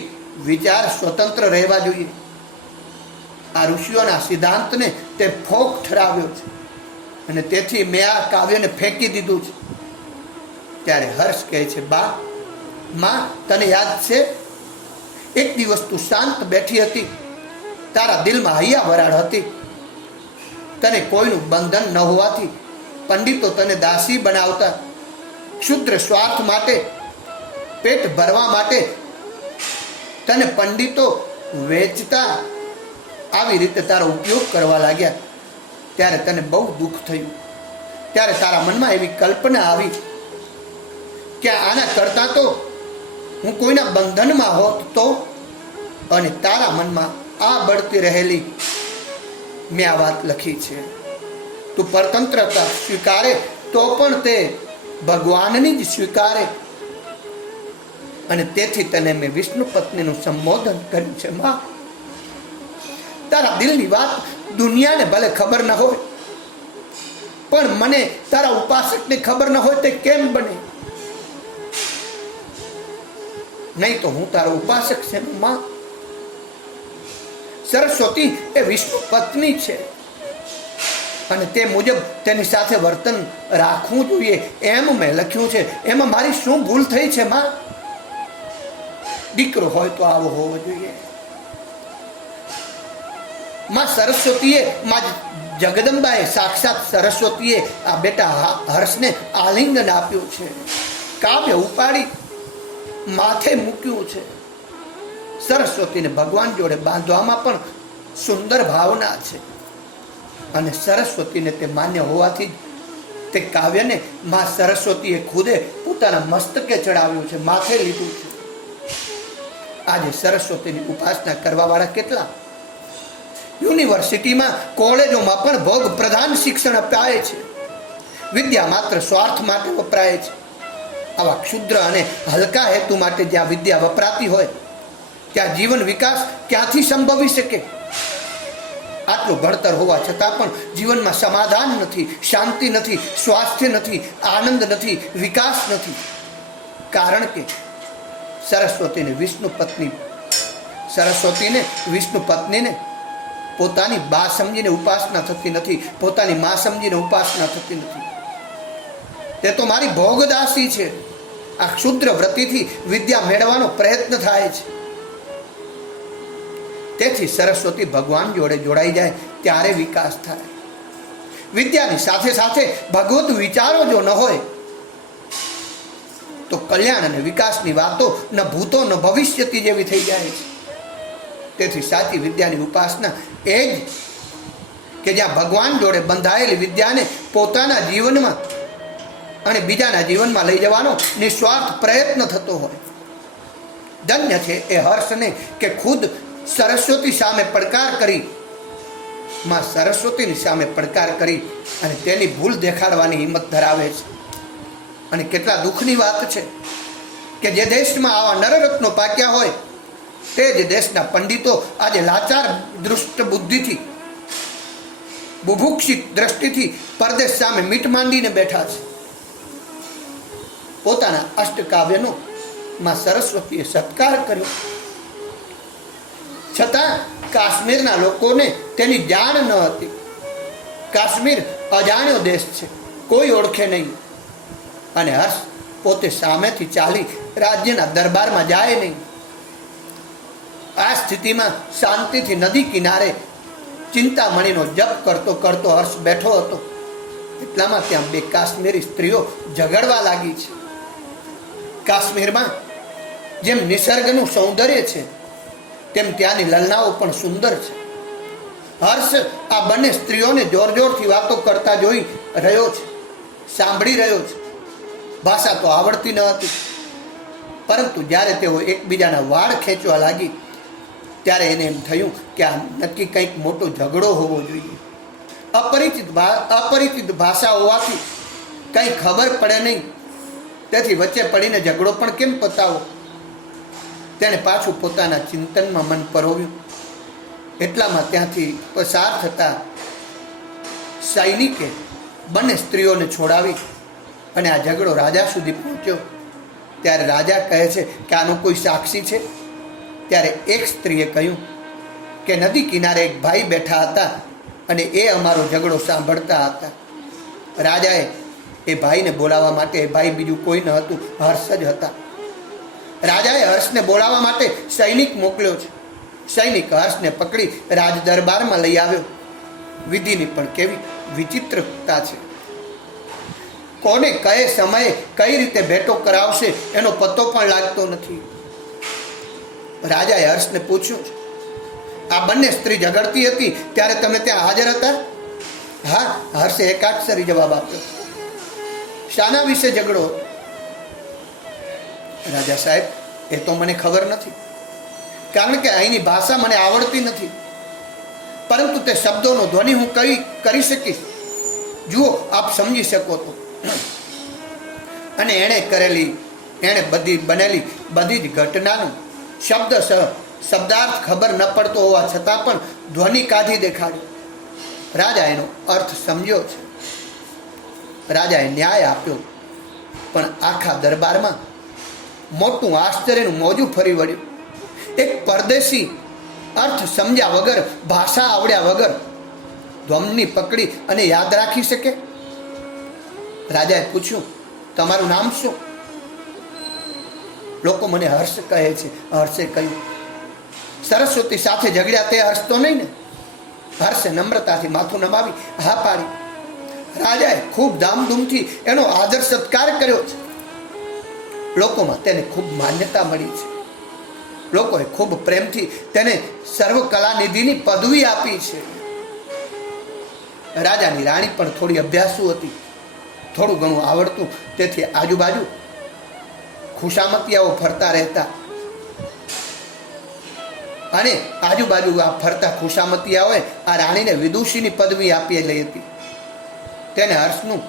વિચાર સ્વતંત્ર રહેવા જોઈએ. આ ઋષિઓના સિદ્ધાંતને તે ફોક ઠરાવ્યો છે અને તેથી મેં આ કાવ્યને ફેંકી દીધું છે. ત્યારે હર્ષ કહે છે, બા, માં, તને યાદ છે એક દિવસ તું શાંત બેઠી હતી, તારા દિલમાં હૈયા વરાળ હતી, તને કોઈનું બંધન ન હોવાથી પંડિતો તને દાસી બનાવતા, ક્ષુદ્ર સ્વાર્થ માટે, પેટ ભરવા માટે તને પંડિતો વેચતા આવી રીતે તારો ઉપયોગ કરવા લાગ્યા. ત્યારે તને બહુ દુઃખ થયું. ત્યારે તારા મનમાં એવી કલ્પના આવી કે આના કરતાં તો હું કોઈના બંધનમાં હોત તો. અને તારા મનમાં આ બળતી રહેલી મેં આ વાત લખી છે. તું પરતંત્રતા સ્વીકારે તો પણ તે ભગવાનની જ સ્વીકારે, અને તેથી તને મેં વિષ્ણુ પત્નીનું સંબોધન કર્યું છે. માં, તારા દિલની વાત દુનિયાને ભલે ખબર ન હોય, પણ મને તારા ઉપાસકને ખબર ન હોય તે કેમ બને? નહીં તો હું તારો ઉપાસક છે. માં, સરસ્વતી એ વિષ્ણુ પત્ની છે અને તે મુજબ તેની સાથે વર્તન રાખવું જોઈએ એમ મેં લખ્યું છે. એમાં મારી શું ભૂલ થઈ છે? માં, દીકરો હોય તો આવો હોવો જોઈએ. માં સરસ્વતીએ, માં જગદંબાએ, સાક્ષાત સરસ્વતીએ આ બેટા હર્ષને આલિંગન આપ્યું છે, કાવ્ય ઉપાડી માથે મૂક્યું છે. સરસ્વતીને ભગવાન જોડે બાંધવામાં પણ સુંદર ભાવના છે અને સરસ્વતીને તે માન્ય હોવાથી તે કાવ્યને માં સરસ્વતીએ ખુદે પોતાના મસ્તકે ચડાવ્યું છે, માથે લીધું છે. આજે સરસ્વતીની ઉપાસના કરવા વાળા કેટલા? યુનિવર્સિટીમાં, કોલેજોમાં પણ ભોગ પ્રધાન શિક્ષણ અપાય છે. વિદ્યા માત્ર સ્વાર્થ માટે વપરાય છે. આવા ક્ષુદ્ર અને હલકા હેતુ માટે જ્યાં વિદ્યા વપરાતી હોય ત્યાં જીવન વિકાસ ક્યાંથી સંભવી શકે? આટલું ભણતર હોવા છતાં પણ જીવનમાં સમાધાન નથી, શાંતિ નથી, સ્વાસ્થ્ય નથી, આનંદ નથી, વિકાસ નથી. કારણ કે સરસ્વતીને વિષ્ણુ પત્નીને પોતાની બા સમજીને ઉપાસના થતી નથી, પોતાની મા સમજીને ઉપાસના થતી નથી. તે તો મારી ભોગદાસી છે. આ ક્ષુદ્ર વ્રતિથી વિદ્યા મેળવવાનો પ્રયત્ન થાય છે. તેથી સરસ્વતી ભગવાન જોડે જોડાઈ જાય ત્યારે વિકાસ થાય. વિદ્યાની સાથે સાથે ભગવત વિચારો જો ન હોય તો કલ્યાણ અને વિકાસની વાતો ન ભૂતો ન ભવિષ્યતી જેવી થઈ જાય છે. તેથી સાચી વિદ્યાની ઉપાસના એ જ કે જ્યાં ભગવાન જોડે બંધાયેલી વિદ્યાને પોતાના જીવનમાં અને બીજાના જીવનમાં લઈ જવાનો નિસ્વાર્થ પ્રયત્ન થતો હોય. ધન્ય છે એ હર્ષને કે ખુદ સરસ્વતી સામે પડકાર કરી, માં સરસ્વતીની સામે પડકાર કરી અને તેની ભૂલ દેખાડવાની હિંમત ધરાવે છે. અને કેટલા દુઃખની વાત છે કે જે દેશમાં આવા નરરત્નો પાક્યા હોય તે જ દેશના પંડિતો આજે લાચાર દૃષ્ટ બુદ્ધિથી, બુભુક્ષિત દ્રષ્ટિથી પરદેશ સામે મીટ માંડીને બેઠા છે. પોતાના અષ્ટકાવ્યનો માં સરસ્વતીએ સત્કાર કર્યો, છતાં કાશ્મીરના લોકોને તેની જાણ ન હતી. કાશ્મીર અજાણ્યો દેશ છે, કોઈ ઓળખે નહીં. અને હર્ષ પોતે સામેથી ચાલી રાજ્યના દરબારમાં જાય નહીં. આ સ્થિતિમાં શાંતિથી નદી કિનારે ચિંતામણીનો જપ કરતો કરતો હર્ષ બેઠો હતો. એટલામાં ત્યાં બે કાશ્મીરી સ્ત્રીઓ ઝઘડવા લાગી છે. કાશ્મીરમાં જેમ નિસર્ગનું સૌંદર્ય છે તેમ ત્યાંની લલનાઓ પણ સુંદર છે. હર્ષ આ બંને સ્ત્રીઓને જોર જોરથી વાતો કરતા જોઈ રહ્યો છે, સાંભળી રહ્યો છે. ભાષા તો આવડતી ન હતી, પરંતુ જ્યારે તેઓ એકબીજાના વાળ ખેંચવા લાગી ત્યારે એને એમ થયું કે આ નક્કી કંઈક મોટો ઝઘડો હોવો જોઈએ. અપરિચિત ભાષા હોવાથી કંઈ ખબર પડે નહીં, તેથી વચ્ચે પડીને ઝઘડો પણ કેમ પતાવો? તેણે પાછું પોતાના ચિંતનમાં મન પરોવ્યું. એટલામાં ત્યાંથી પસાર થતા સૈનિકે બંને સ્ત્રીઓને છોડાવી અને આ ઝઘડો રાજા સુધી પહોંચ્યો. ત્યારે રાજા કહે છે કે આનો કોઈ સાક્ષી છે? ત્યારે એક સ્ત્રીએ કહ્યું કે નદી કિનારે એક ભાઈ બેઠા હતા અને એ અમારો ઝઘડો સાંભળતા હતા. રાજાએ એ ભાઈને બોલાવવા માટે, એ ભાઈ બીજું કોઈ ન હતું, હર્ષ જ હતા. રાજાએ હર્ષને બોલાવવા માટે સૈનિક મોકલ્યો છે. સૈનિક હર્ષને પકડી રાજ દરબારમાં લઈ આવ્યો. વિધિની પણ કેવી વિચિત્રતા છે! કોને કયે સમયે કઈ રીતે ભેટો કરાવશે એનો પત્તો પણ લાગતો નથી. રાજાએ હર્ષને પૂછ્યું, આ બંને સ્ત્રી ઝઘડતી હતી ત્યારે તમે ત્યાં હાજર હતા? હા, હર્ષે એકાક્ષરી જવાબ આપ્યો. શાના વિશે ઝઘડો હતો? રાજા સાહેબ, એ તો મને ખબર નથી, કારણ કે અહીંની ભાષા મને આવડતી નથી, પરંતુ તે શબ્દોનો ધ્વનિ હું કરી શકીશ. જુઓ, આપ સમજી શકો તો. અને એણે બનેલી બધી જ ઘટનાનું શબ્દાર્થ ખબર ન પડતો હોવા છતાં પણ ધ્વનિ કાઢી દેખાડ્યો. રાજા એનો અર્થ સમજ્યો છે. રાજાએ ન્યાય આપ્યો, પણ આખા દરબારમાં મોટું આશ્ચર્યનું મોજું ફરી વળ્યું. એક પરદેશી અર્થ સમજ્યા વગર, ભાષા આવડ્યા વગર ધ્વનિ પકડી અને યાદ રાખી શકે? રાજાએ પૂછ્યું, તમારું નામ શું? લોકો મને હર્ષ કહે છે. હર્ષે કહ્યું, સરસ્વતી સાથે ઝઘડ્યા તે હર્ષ તો નહીં ને? હર્ષે નમ્રતાથી માથું નમાવી હા પાડી. રાજાએ ખૂબ ધામધૂમથી એનો આદર સત્કાર કર્યો છે. લોકોમાં તેને ખૂબ માન્યતા મળી છે. લોકોએ ખૂબ પ્રેમથી તેને સર્વ કલાનિધિની પદવી આપી છે. રાજાની રાણી પણ થોડી અભ્યાસુ હતી, થોડું ઘણું આવડતું, તેથી આજુબાજુ ખુશામતિયાઓ ફરતા રહેતા. અને આજુબાજુ આ ફરતા ખુશામતિયાઓએ આ રાણીને વિદુષીની પદવી આપેલી હતી. તેને હર્ષનું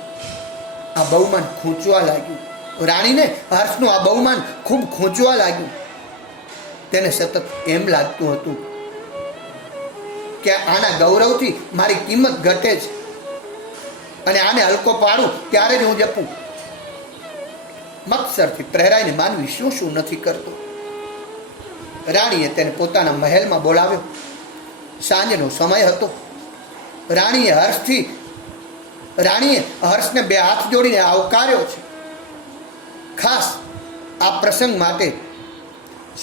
આ બહુમાન ખૂંચવા લાગ્યું. રાણીને હર્ષનું આ બહુમાન ખૂબ ખૂંચવા લાગ્યું. તેને સતત એમ લાગતું હતું કે આના ગૌરવથી મારી કિંમત ઘટે છે અને આને હલકો પાડું ત્યારે જ હું જપું. મત્સરથી પ્રેરાઈને માનવી શું શું નથી કરતો. રાણીએ તેને પોતાના મહેલમાં બોલાવ્યો. સાંજનો સમય હતો. રાણીએ હર્ષને બે હાથ જોડીને આવકાર્યો છે. ખાસ આ પ્રસંગ માટે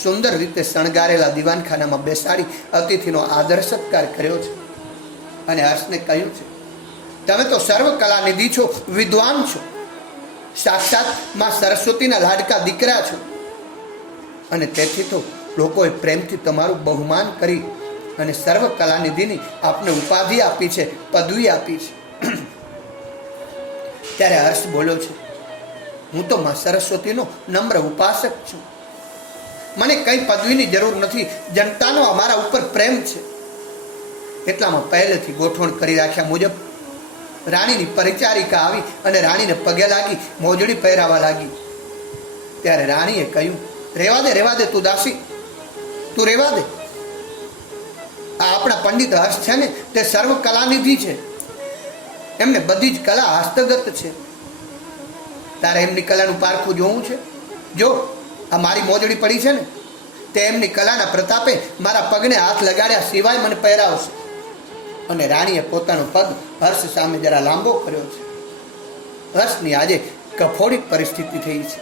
સુંદર રીતે શણગારેલા દીવાનખાનામાં બેસાડી અતિથિનો આદર સત્કાર કર્યો છે અને હર્ષને કહ્યું છે, તમે તો સર્વ કલાનિધિ છો, વિદ્વાન છો, સાક્ષાત માં સરસ્વતીના લાડકા દીકરા છો, અને તેથી તો લોકોએ પ્રેમથી તમારું બહુમાન કરી અને સર્વ કલાનિધિની આપને ઉપાધિ આપી છે, પદવી આપી છે. ત્યારે હર્ષ બોલ્યો છે, હું તો માં સરસ્વતીનો નમ્ર ઉપાસક છું. મને કઈ પદવીની જરૂર નથી. જનતાનો અમારા ઉપર પ્રેમ છે. એટલામાં પહેલેથી ગોઠવણ કરી રાખ્યા મુજબ રાણીની પરિચારિકા આવી અને રાણીને પગે લાગી મોજડી પહેરાવા લાગી. ત્યારે રાણીએ કહ્યું, રેવા દે તું દાસી, તું રેવા દે. આ આપણા પંડિત હર્ષ છે ને, તે સર્વ કલાનિધિ છે. એમને બધી જ કલા હસ્તગત છે. તારે એમની કલાનું પારખું જોવું છે? જો આ મારી મોજડી પડી છે ને, તે એમની કલાના પ્રતાપે મારા પગને હાથ લગાડ્યા સિવાય મને પહેરાવશે. અને રાણીએ પોતાનો પગ હર્ષ સામે જરા લાંબો કર્યો છે. હર્ષની આજે કફોડી પરિસ્થિતિ થઈ છે.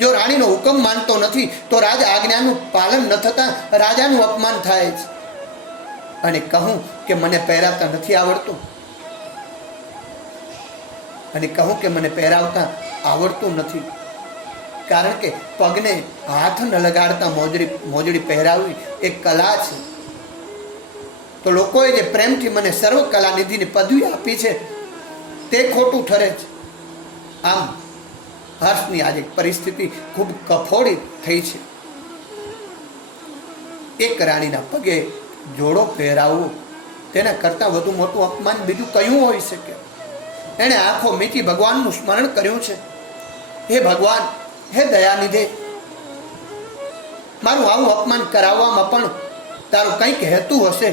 જો રાણીનો હુકમ માનતો નથી તો રાજ આજ્ઞાનું પાલન ન થતા રાજાનું અપમાન થાય છે. અને કહું કે મને પહેરાવતા નથી આવડતું, અને કહું કે મને પહેરાવતા આવડતું નથી, કારણ કે પગને હાથ ન લગાડતા મોજડી પહેરાવવી એ કલા છે. તો લોકોએ જે પ્રેમથી મને સર્વ કલાનિધિની પદવી આપી છે તે ખોટું ઠરે છે. આમ હર્ષની આજે પરિસ્થિતિ ખૂબ કફોડી થઈ છે. એક રાણીના પગે જોડો પહેરાવવો તેના કરતાં વધુ મોટું અપમાન બીજું કયું હોઈ શકે? એણે આંખો મીચી ભગવાનનું સ્મરણ કર્યું છે. હે ભગવાન, હે દયાનિધે, મારું આવું અપમાન કરાવવામાં પણ તારું કંઈક હેતુ હશે.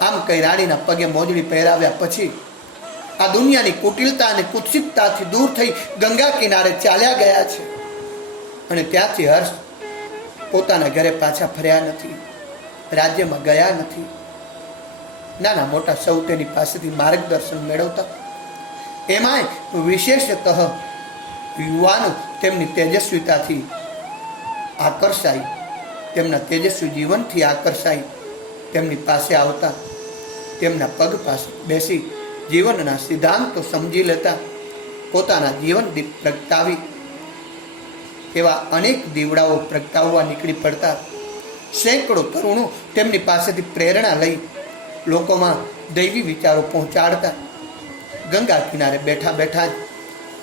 આમ કઈ રાણીના પગે મોજડી પહેરાવ્યા પછી આ દુનિયાની કુટિલતા અને કુત્સિતતાથી દૂર થઈ ગંગા કિનારે ચાલ્યા ગયા છે. અને ત્યાંથી હર્ષ પોતાના ઘરે પાછા ફર્યા નથી, રાજ્યમાં ગયા નથી. નાના મોટા સૌ તેની પાસેથી માર્ગદર્શન મેળવતા. એમાંય વિશેષતઃ યુવાનો તેમની તેજસ્વીતાથી આકર્ષાઈ, તેમના તેજસ્વી જીવનથી આકર્ષાઈ તેમની પાસે આવતા, તેમના પગ પાસે બેસી જીવનના સિદ્ધાંતો સમજી લેતા, પોતાના જીવન દીપ પ્રગટાવી એવા અનેક દીવડાઓ પ્રગટાવવા નીકળી પડતા. સેંકડો તરુણો તેમની પાસેથી પ્રેરણા લઈ લોકોમાં દૈવી વિચારો પહોંચાડતા. ગંગા કિનારે બેઠા બેઠા જ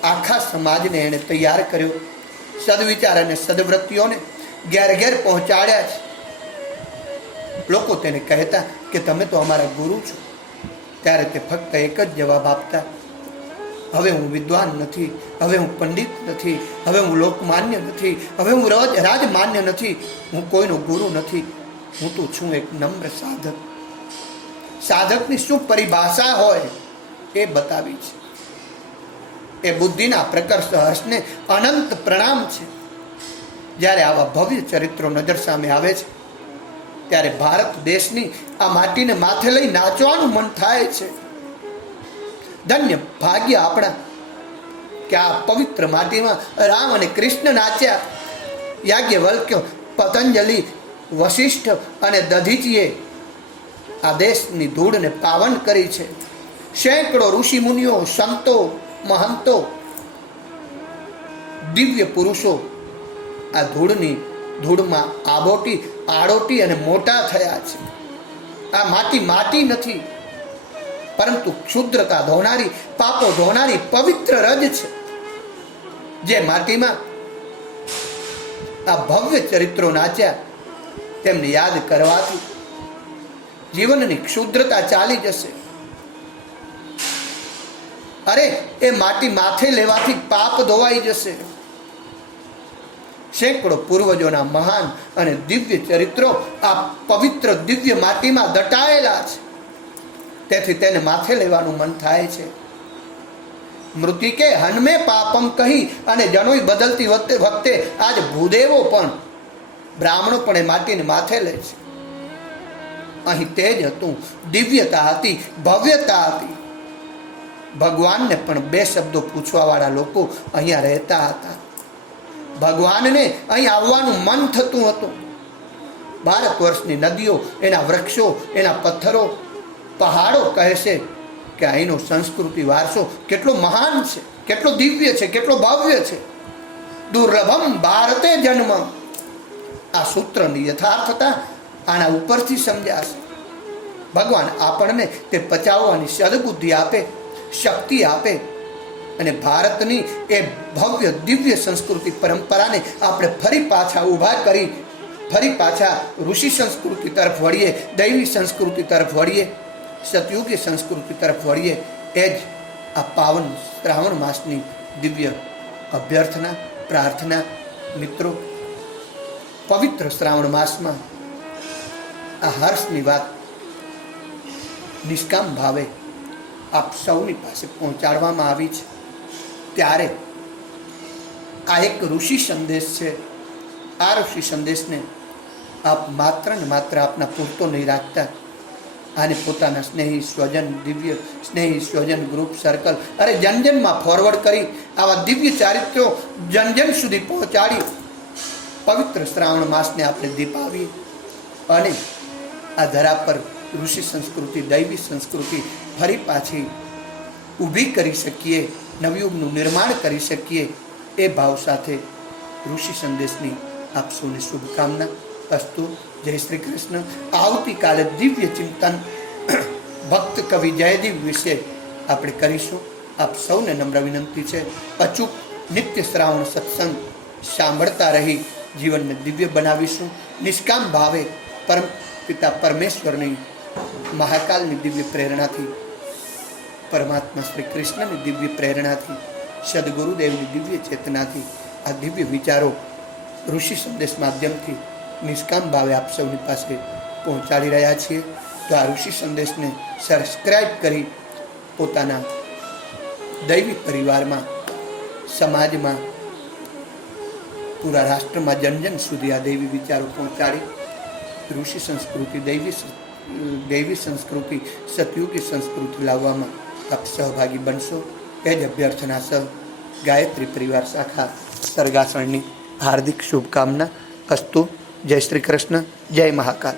આખા સમાજને એણે તૈયાર કર્યો. સદવિચાર અને સદવૃત્તિઓને ઘેર ઘેર પહોંચાડ્યા છે. લોકો તેને કહેતા કે તમે તો અમારા ગુરુ છો. ત્યારે તે ફક્ત એક જ જવાબ આપતા, હવે હું વિદ્વાન નથી, હવે હું પંડિત નથી, હવે હું લોકમાન્ય નથી, હવે હું રાજમાન્ય નથી, હું કોઈનો ગુરુ નથી, હું તો છું એક નમ્ર સાધક. સાધકની શું પરિભાષા હોય એ બતાવી છે. એ બુદ્ધિના પ્રકર્ષ હર્ષને અનંત પ્રણામ છે. જ્યારે આવા ભવ્ય ચરિત્રો નજર સામે આવે છે ત્યારે ભારત દેશની આ માટીને માથે લઈ નાચવાનું મન થાય છે. ધન્ય ભાગ્ય આપણા કે આ પવિત્ર માટીમાં રામ અને કૃષ્ણ નાચ્યા. યાજ્ઞવલ્ક્ય, પતંજલિ, વશિષ્ઠ અને દધીચીએ આ દેશની ધૂળને પાવન કરી છે. સેંકડો ઋષિ મુનિઓ, સંતો, મહંતો, દિવ્ય પુરુષો આ ધૂળમાં આડોટી અને મોટા થયા છે. આ માટી નથી, પરંતુ ક્ષુદ્રતા ધોનારી, પાપો ધોનારી પવિત્ર રજ છે. જે માટીમાં આ ભવ્ય ચરિત્રો નાચ્યા તેમને યાદ કરવાથી જીવનની ક્ષુદ્રતા ચાલી જશે. અરે એ માટી માથે લેવાથી પાપ ધોવાઈ જશે. સેંકડો પૂર્વજોના મહાન અને દિવ્ય ચરિત્રો આ પવિત્ર દિવ્ય માટીમાં દટાયેલા છે. તેથી તેને માથે લેવાનું મન થાય છે. મૃતિકે હનમે પાપમ કહી અને જનોઈ બદલતી વખતે આજ ભૂદેવો પણ, બ્રાહ્મણો પણ એ માટીને માથે લે છે. અહીં તેજ હતું, દિવ્યતા હતી, ભવ્યતા હતી. ભગવાનને પણ બે શબ્દો પૂછવા વાળા લોકો અહીંયા રહેતા હતા. ભગવાનને અહીં આવવાનું મન થતું હતું. ભારત વર્ષની નદીઓ, એના વૃક્ષો, એના પથ્થરો, પહાડો કહે છે કે અહીંનો સંસ્કૃતિ વારસો કેટલો મહાન છે, કેટલો દિવ્ય છે, કેટલો ભવ્ય છે. દુર્લભમ ભારતે જન્મ. આ સૂત્રની યથાર્થતા આના ઉપરથી સમજાશે. ભગવાન આપણને તે પચાવવાની સદબુદ્ધિ આપે, શક્તિ આપે અને ભારતની એ ભવ્ય દિવ્ય સંસ્કૃતિ પરંપરાને આપણે ફરી પાછા ઊભા કરી ફરી પાછા ઋષિ સંસ્કૃતિ તરફ વળીએ, દૈવી સંસ્કૃતિ તરફ વળીએ, સતયુગી સંસ્કૃતિ તરફ વળીએ. એ જ આ પાવન શ્રાવણ માસની દિવ્ય અભ્યર્થના, પ્રાર્થના. મિત્રો, પવિત્ર શ્રાવણ માસમાં આ હર્ષની વાત નિષ્કામ ભાવે આપ સૌની પાસે પહોંચાડવામાં આવી છે. ત્યારે આ એક ઋષિ સંદેશ છે. આ ઋષિ સંદેશને આપ માત્ર ને માત્ર આપના પૂરતો નહીં રાખતા, આને પોતાના સ્નેહી સ્વજન ગ્રુપ સર્કલ, અરે જનજનમાં ફોરવર્ડ કરી આવા દિવ્ય ચારિત્રો જનજન સુધી પહોંચાડી પવિત્ર શ્રાવણ માસને આપણે દીપાવીએ અને આ ધરા પર ઋષિ સંસ્કૃતિ, દૈવી સંસ્કૃતિ ફરી પાછી ઊભી કરી શકીએ, નવયુગનું નિર્માણ કરી શકીએ. એ ભાવ સાથે ઋષિ સંદેશની આપ સૌને શુભકામના. અસ્તુ. જય શ્રી કૃષ્ણ. આવતીકાલે દિવ્ય ચિંતન ભક્ત કવિ જયદેવ વિશે આપણે કરીશું. આપ સૌને નમ્ર વિનંતી છે, અચૂક નિત્ય શ્રાવણ સત્સંગ સાંભળતા રહી જીવનને દિવ્ય બનાવીશું. નિષ્કામ ભાવે પરમ પિતા પરમેશ્વરની મહાકાલની દિવ્ય પ્રેરણાથી, પરમાત્મા શ્રી કૃષ્ણની દિવ્ય પ્રેરણાથી, સદગુરુદેવની દિવ્ય ચેતનાથી આ દિવ્ય વિચારો ઋષિ સંદેશ માધ્યમથી નિષ્કામ ભાવે આપ સૌની પાસે પહોંચાડી રહ્યા છીએ. તો આ ઋષિ સંદેશને સબસ્ક્રાઈબ કરી પોતાના દૈવી પરિવારમાં, સમાજમાં, પૂરા રાષ્ટ્રમાં જન જન સુધી આ દૈવી વિચારો પહોંચાડી ઋષિ સંસ્કૃતિ, દૈવી સંસ્કૃતિ, સતયુગી સંસ્કૃતિ લાવવામાં આપ સહભાગી બનશો. એ જ અભ્યર્થના સહ ગાયત્રી પરિવાર શાખા સરગાસણની હાર્દિક શુભકામના. અસ્તુ. જય શ્રી કૃષ્ણ. જય મહાકાલ.